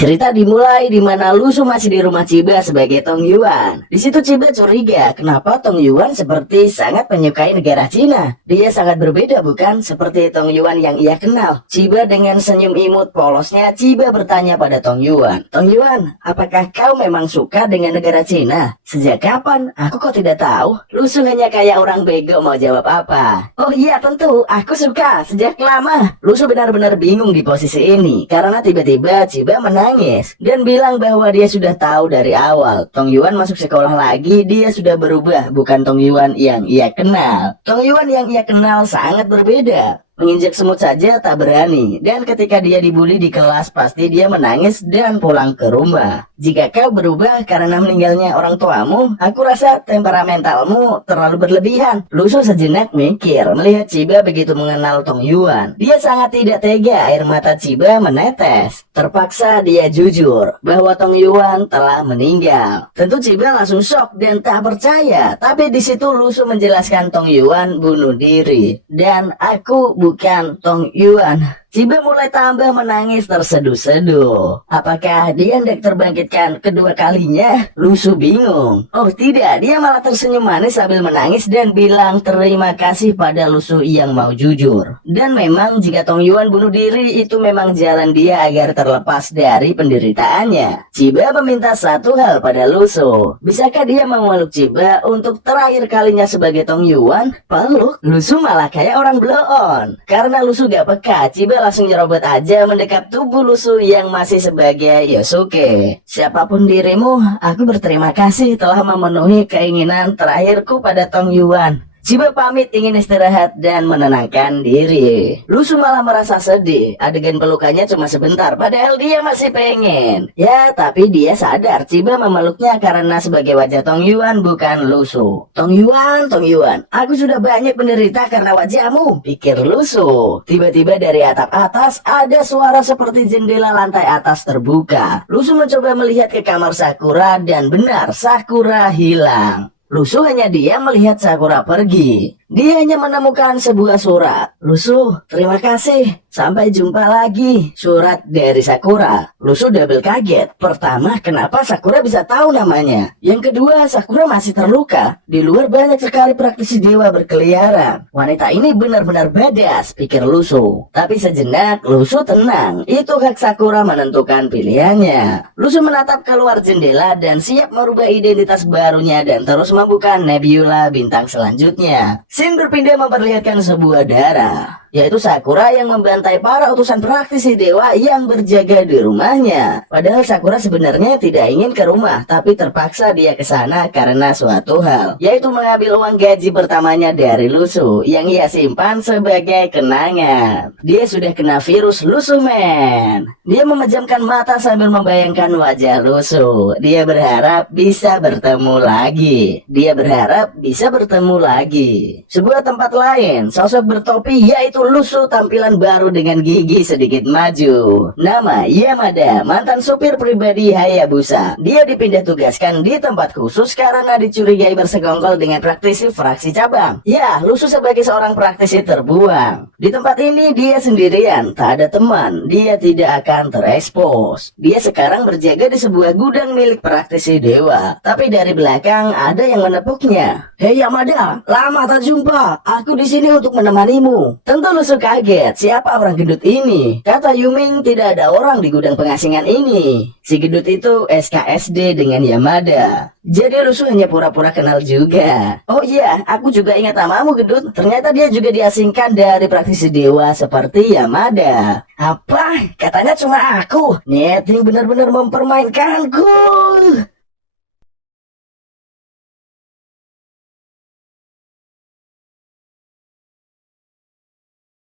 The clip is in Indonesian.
Cerita dimulai di mana Lusu masih di rumah Chiba sebagai Tong Yuan. Di situ Chiba curiga kenapa Tong Yuan seperti sangat menyukai negara Cina. Dia sangat berbeda bukan seperti Tong Yuan yang ia kenal. Chiba dengan senyum imut polosnya Chiba bertanya pada Tong Yuan. Tong Yuan, apakah kau memang suka dengan negara Cina? Sejak kapan? Aku kok tidak tahu. Lusu hanya kayak orang bego mau jawab apa. Oh iya tentu, aku suka sejak lama. Lusu benar-benar bingung di posisi ini karena tiba-tiba Chiba menangis dan bilang bahwa dia sudah tahu dari awal Tong Yuan masuk sekolah lagi dia sudah berubah, bukan Tong Yuan yang ia kenal. Tong Yuan yang ia kenal sangat berbeda. Menginjak semut saja tak berani, dan ketika dia dibully di kelas pasti dia menangis dan pulang ke rumah. Jika kau berubah karena meninggalnya orang tuamu, aku rasa temperamentalmu terlalu berlebihan. Lusu sejenak mikir melihat Chiba begitu mengenal Tong Yuan. Dia sangat tidak tega, air mata Chiba menetes. Terpaksa dia jujur bahwa Tong Yuan telah meninggal. Tentu Chiba langsung shock dan tak percaya, tapi di situ Lusu menjelaskan Tong Yuan bunuh diri. Dan aku bukan Tong Yuan. Chiba mulai tambah menangis terseduh-seduh. Apakah dia hendak terbangkitkan kedua kalinya? Lusu bingung. Oh tidak, dia malah tersenyum manis sambil menangis dan bilang terima kasih pada Lusu yang mau jujur. Dan memang jika Tong Yuan bunuh diri itu memang jalan dia agar terlepas dari penderitaannya. Chiba meminta satu hal pada Lusu. Bisakah dia memeluk Chiba untuk terakhir kalinya sebagai Tong Yuan? Peluk? Lusu malah kayak orang blow on. Karena Lusu gak peka, Chiba langsung nyerobot aja mendekap tubuh Lusu yang masih sebagai Yosuke. Siapapun dirimu, aku berterima kasih telah memenuhi keinginan terakhirku pada Tong Yuan. Chiba pamit ingin istirahat dan menenangkan diri. Lusu malah merasa sedih. Adegan pelukannya cuma sebentar, padahal dia masih pengen. Ya, tapi dia sadar Chiba memeluknya karena sebagai wajah Tong Yuan bukan Lusu. Tong Yuan, aku sudah banyak menderita karena wajahmu, pikir Lusu. Tiba-tiba dari atap atas ada suara seperti jendela lantai atas terbuka. Lusu mencoba melihat ke kamar Sakura dan benar, Sakura hilang. Lusu hanya diam melihat Sakura pergi. Dia hanya menemukan sebuah surat. Lusu, terima kasih. Sampai jumpa lagi. Surat dari Sakura. Lusu double kaget. Pertama, kenapa Sakura bisa tahu namanya? Yang kedua, Sakura masih terluka. Di luar banyak sekali praktisi dewa berkeliaran. Wanita ini benar-benar badass, pikir Lusu. Tapi sejenak, Lusu tenang. Itu hak Sakura menentukan pilihannya. Lusu menatap keluar jendela dan siap merubah identitas barunya dan terus membuka nebula bintang selanjutnya. Scene berpindah memperlihatkan sebuah darah, yaitu Sakura yang membantai para utusan praktisi dewa yang berjaga di rumahnya. Padahal Sakura sebenarnya tidak ingin ke rumah, tapi terpaksa dia ke sana karena suatu hal, yaitu mengambil uang gaji pertamanya dari Lusu yang ia simpan sebagai kenangan. Dia sudah kena virus Lusu Man. Dia memejamkan mata sambil membayangkan wajah Lusu. Dia berharap bisa bertemu lagi. Sebuah tempat lain, sosok bertopi yaitu Lusu tampilan baru dengan gigi sedikit maju. Nama Yamada, mantan supir pribadi Hayabusa. Dia dipindah tugaskan di tempat khusus karena dicurigai bersekongkol dengan praktisi fraksi cabang. Ya, Lusu sebagai seorang praktisi terbuang. Di tempat ini dia sendirian, tak ada teman. Dia tidak akan terekspos. Dia sekarang berjaga di sebuah gudang milik praktisi dewa. Tapi dari belakang ada yang menepuknya. Hei Yamada, lama tak jumpa. Aku di sini untuk menemanimu. Tentu Lusu kaget. Siapa orang gendut ini? Kata Yuming, tidak ada orang di gudang pengasingan ini. Si gendut itu SKSD dengan Yamada. Jadi Lusu hanya pura-pura kenal juga. Oh iya, aku juga ingat namamu gendut. Ternyata dia juga diasingkan dari praktisi dewa seperti Yamada. Apa? Katanya cuma aku. Netting benar-benar mempermainkanku.